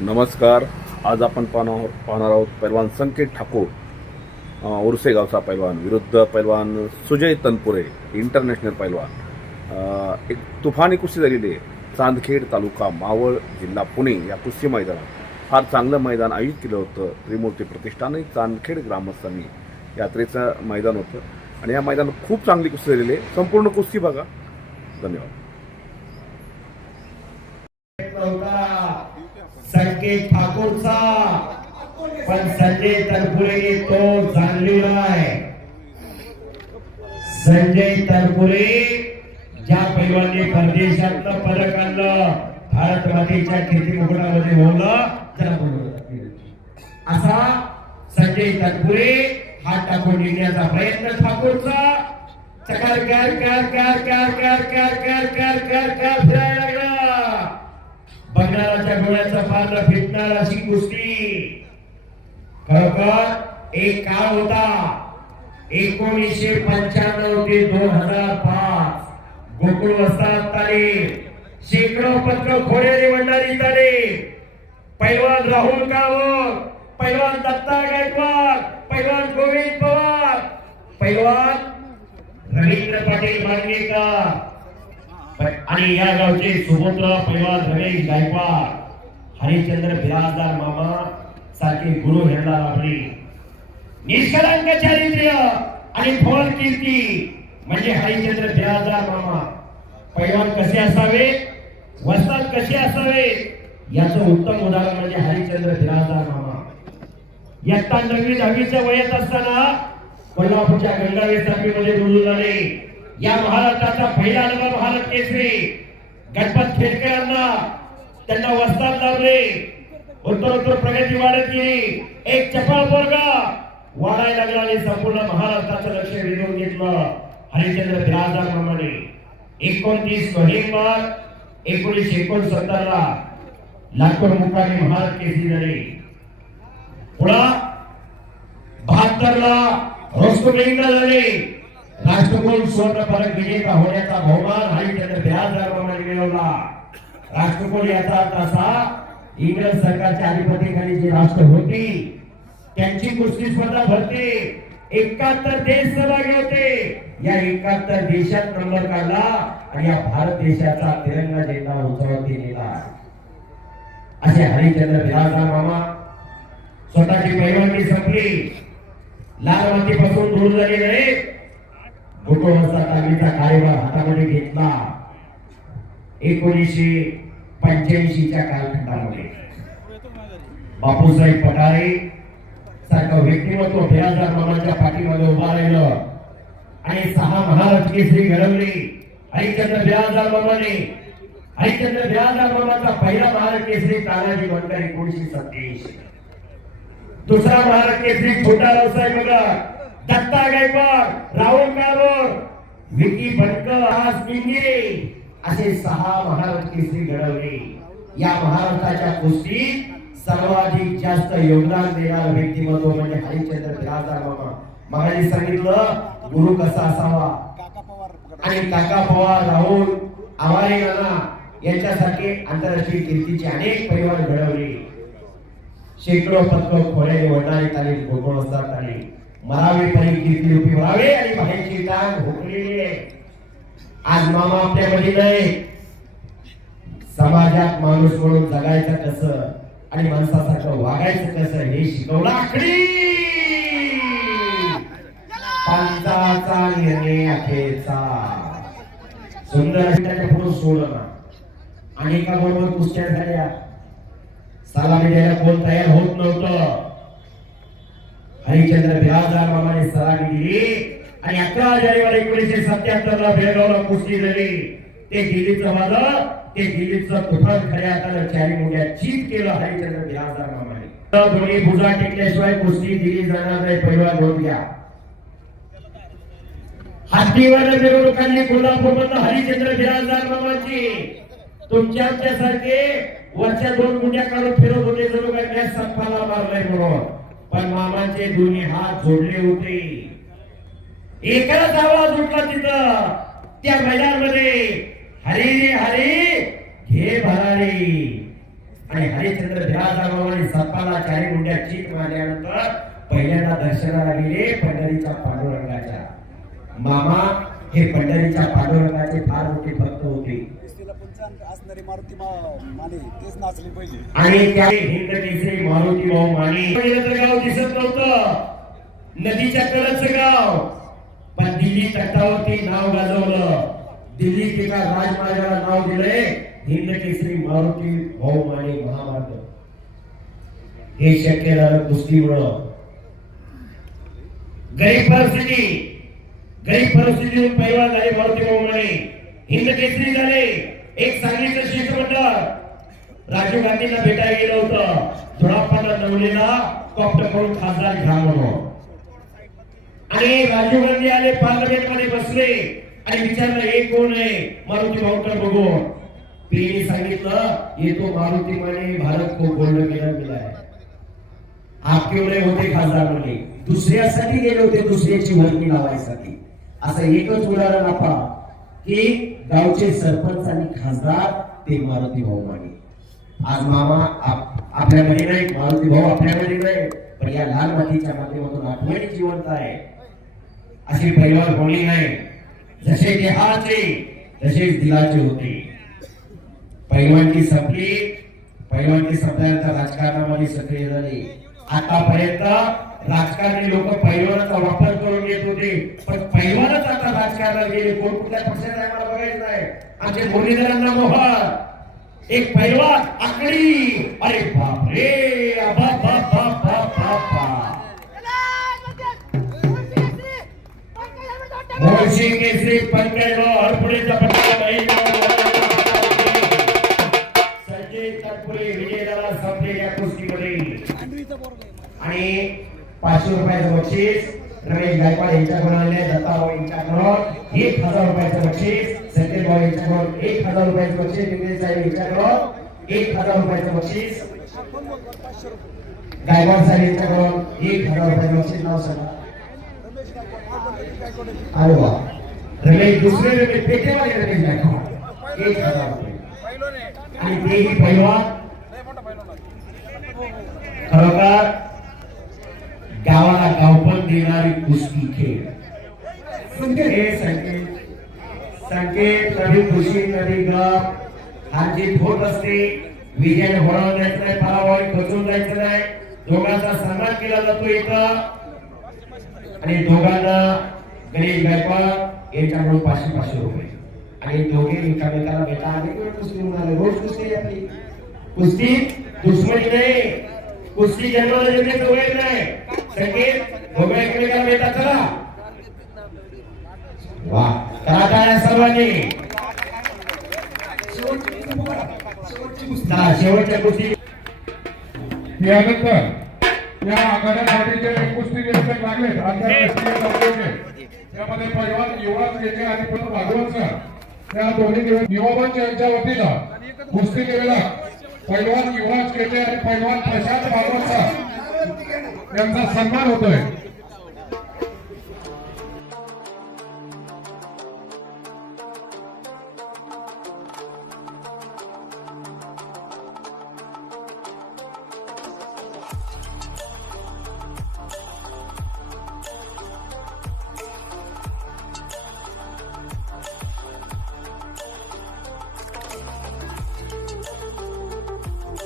नमस्कार आज आपण पाहणार पाहणार आहोत पैलवान संकेत ठाकूर उर्से गावचा पैलवान विरुद्ध पैलवान सुजय तनपुरे इंटरनॅशनल पैलवान. एक तुफानी कुस्ती झालेली आहे. चांदखेड तालुका मावळ जिल्हा पुणे या कुस्ती मैदानात. फार चांगलं मैदान आयोजित केलं होतं. त्रिमूर्ती प्रतिष्ठान चांदखेड ग्रामस्थांनी यात्रेचं मैदान होतं. आणि या मैदानात खूप चांगली कुस्ती झालेली आहे. संपूर्ण कुस्ती बघा. धन्यवाद नव्हता संकेत ठाकूरचा पण संजय तरपुरे तो जाणलेला आहे संजय तरपुरे ज्या पैलवानने परदेशातलं पदक आणलं भारत मातेच्या कीर्ती मुकुटामध्ये होलं त्याला असा संजय तरपुरे हात टाकून निघण्याचा प्रयत्न ठाकूरचा चकार कर कर कर कर कर कर कर कर कर कर फिरायला लागला बघणाराच्या डोळ्याचा पात्र फिटणार अशी कुस्ती. खरोखर एक काळ होता. एकोणीसशे पंच्याण्णव ते दोन हजार पाच. गोकुळ वस्तात तालीम शेकडो पत्र खोडे निवडणारी तालीम पैलवान राहुल कावक पैलवान दत्ता गायकवाड पैलवान गोविंद पवार पैलवान रवींद्र पाटील मांडणेकर आणि या गावचे सुपुत्र पैलवान रमेश गायकवाड हरिश्चंद्र बिराजदार मामा सारखे गुरु यांना लाभले निष्कलंक चारित्र्य आणि थोर कीर्ती म्हणजे हरिश्चंद्र बिराजदार मामा. पैलवान कसे असावे? वस्ताद कसे असावे? याचं उत्तम उदाहरण म्हणजे हरिश्चंद्र बिराजदार मामा. इयत्ता नववी दहावीच्या वयात असताना कोल्हापूरच्या गंगावे मध्ये रुजू झाले या महाराष्ट्राचा पहिला केसरी गणपत खेडकरांना त्यांना वस्ताद लावले. उत्तरोत्तर प्रगती वाढत गेली. एक चपळ वर्ग वाढायला लागला आणि संपूर्ण महाराष्ट्राचं लक्ष वेधून घेतलं. हरिचंद्र बिराजाप्रमाणे एकोणतीस नोव्हेंबर एकोणीसशे एकोणसत्तर ला लाखो मुक्कामी महाराज केसरी झाले पुढा बहात्तर ला रोस्टोमेंगा झाले राष्ट्रकुल स्वर्ण पदक विजेता होण्याचा बहुमान हरिचंद्र बिराजदार मामाने मिळवला. राष्ट्रकुल याचा अर्थ असा इंग्रज सरकारच्या अधिपतीखाली जी राष्ट्र होती त्यांची कुस्ती स्पर्धा भरते. एकाहत्तर देश सहभागी होते. या एकाहत्तर देशात नंबर काढला आणि या भारत देशाचा तिरंगा झेंडा उंचावरती नेला. असे हरिचंद्र बिराजदार मामा स्वतःची पैलवानगी संपली. लाल मातीपासून दूर झाली नाही गोकुळवस्ता तालमीचा कार्यभार हातामध्ये घेतला. एकोणीसशे पंच्याऐंशीच्या कालखंडामध्ये. बापूसाहेब पठारे सारखं व्यक्तिमत्व बिराजदार बाबांच्या पाठीमध्ये उभा राहिलं. आणि सहा महाराज केसरी घडवले. हरिचंद्र बिराजदार बाबाने. हरिचंद्र बिराजदार मामाचा पहिला महाराज केसरी तानाजी बनकर एकोणीसशे सत्त्याऐंशी दुसरा महाराज केसरी छोटा रावसाहेब बघा दत्ता गायकवाड राहुल बनकर आज पिंगिरे असे सहा महाराज केसरी घडवले. या महाराष्ट्राच्या कुस्तीत सर्वाधिक जास्त योगदान देणार व्यक्तिमत्व म्हणजे हरिश्चंद्र बिराजदार बाबा. मगाने सांगितलं गुरु कसा असावा? आणि काका पवार राहुल आवारे नाना यांच्यासारखे आंतरराष्ट्रीय कीर्तीचे अनेक परिवार घडवले. शेकडो पदक खोड्याने वडणारी तालीम भोगवण असतात तालीम मरावे परी कीर्ती रूपी व्हावे आणि बाहेरची ताण भोगलेली आहे. आज मामा आपल्या मध्ये नाही. समाजात माणूस म्हणून जगायचं कसं आणि माणसासारखं वागायचं कसं हे शिकवलं आखडी पंचाचा निर्णय अखेरचा सुंदर अशी त्याच्या पुढे सोडला अनेका बरोबर कुस्त्या झाल्या. सलामी द्यायला कोण तयार होत नव्हतं. हरिचंद्र बिराजदार मामाने सलामी दिली. आणि अकरा जानेवारी एकोणीसशे सत्याहत्तर ला बेळगावला कुस्ती झाली ते दिलीपचं माझं ते दिलीपचं तुफान खऱ्या हातानं चारी मोठ्या चीप केलं हरिचंद्र ध्यासदार मामाने दोन्ही भुजा टेकल्याशिवाय कुस्ती दिली जाणार नाही पहिला नोंद घ्या. हत्तीवर मिरवणुकांनी कोल्हापूर मधलं हरिचंद्र बिराजदार मामाची. तुमच्या आमच्यासारखे वरच्या दोन गुंड्या काढून फिरत होते जणू काय मॅच संपाला मारलाय म्हणून. पण मामांचे दोन्ही हात जोडले होते. एकच आवाज उठला तिथं. त्या मैदानामध्ये हरी हरी घे भरारी. आणि हरिश्चंद्र बिराजमान सप्पाला चारी मुंड्या चीत मारल्यानंतर पहिल्यांदा दर्शनाला गेले पंढरीच्या पांडुरंगाच्या. मामा हे पंढरीच्या पांडुरंगाचे फार मोठे भक्त होते. मारुती आणि त्या हिंद केसरी मारुती भाऊ माने गाव दिसत नव्हतं. नदीच्या कडचं गाव. पण दिल्ली तटावरती नाव गाजवलं. दिल्ली एका राजमार्गाला नाव दिलंय हिंद केसरी मारुती भाऊ माने महामार्ग. हे शक्य झालं कुस्तीमुळं. गरीब परिस्थिती. गरीब परिस्थितीतून पहिला झाले मारुती भाऊ माने हिंद केसरी झाले. एक सांगलीचं शिष्टमंडळ. राजीव गांधींना भेटायला गेलं होतं. धुळापाला नवलेला कॉप्टर करून खासदार घ्या म्हणून. आणि राजीव गांधी आले पार्लमेंटमध्ये बसले. आणि विचारलं हे कोण आहे? मारुती भाऊकर बघून. पीने सांगितलं ये तो मारुती माने भारत को गोल्ड मेडल मिला आप नाही होते खासदार म्हणजे दुसऱ्यासाठी गेले होते दुसऱ्याची वर्णी लावायसाठी. असं एकच उदाहरण आपण की गावचे सरपंच आणि खासदार ते मारुती भाऊ माने आज मामा आपल्या आपल्यामध्ये नाही मारुती भाऊ आपल्यामध्ये नाही पण या लाल मातीच्या माध्यमातून आठवणी जिवंत आहे अशी परिवार कोणी नाही. जसे देहाचे तसेच दिलाचे होते. पैलवानकी संपली. पैलवानकी संपल्यानंतर राजकारणामध्ये सक्रिय झाली. आतापर्यंत राजकारणी लोक पैलवानाचा वापर करून घेत होते. पण पैलवानच आता राजकारणात गेले. कोण कुठल्या पक्षाचा आम्हाला बघायचं नाही आमचे मुरलीधरांना मोहर एक पैलवान केसरी पंकज हरपुडेचा पट्टा संजय तटपुरे विजय झाला संपलेल्या कुस्तीमध्ये. आणि पाचशे रुपयाचं बक्षीस रमेश गायकवाड यांच्याकडून आले दत्ताभाऊ यांच्याकडून एक हजार रुपयाचं बक्षीस. संजय भाऊ यांच्याकडून एक हजार रुपयाचं बक्षीस. नितीन साहेब यांच्याकडून एक हजार रुपयाचं बक्षीस. गायकवाड साहेब यांच्याकडून एक हजार रुपयाचं बक्षीस. नाव सांगा. अरे वा. रमेश दुसरे रमेश पेटेवाले रमेश गायकवाड एक हजार रुपये. आणि तेही पैलवान. खरोखर गावाला गावपण देणारी कुस्ती खेळ. हे संकेत संकेत कधी खुशी कधी गप. हारजीत होत असते. विजय होणार जायचं नाही पराभव खचून जायचं नाही. दोघांचा सन्मान केला जातो इथं आणि दोघांना गणेश गायकवाड यांच्याकडून पाचशे पाचशे रुपये. आणि दोघे एकामेकाला भेटा अनेक वेळ कुस्ती म्हणाले रोज कुस्ती आपली. कुस्ती दुश्मनी नाही. कुस्ती जन्माला नाही दोघं एकमेकाला भेटा चला. वा करा काय सर्वांनी? शेवटच्या कुस्ती. यानंतर या आघाड्यासाठी जे कुस्ती निरीक्षक लागले. त्यामध्ये पैलवान युवराज गेले आणि पुन्हा भागवत सर. त्या दोन्ही युवाबंच यांच्या वतीनं कुस्ती केलेला पैलवान युवराज केटे आणि पैलवान प्रशांत भागवत सर. यांचा सन्मान होतोय.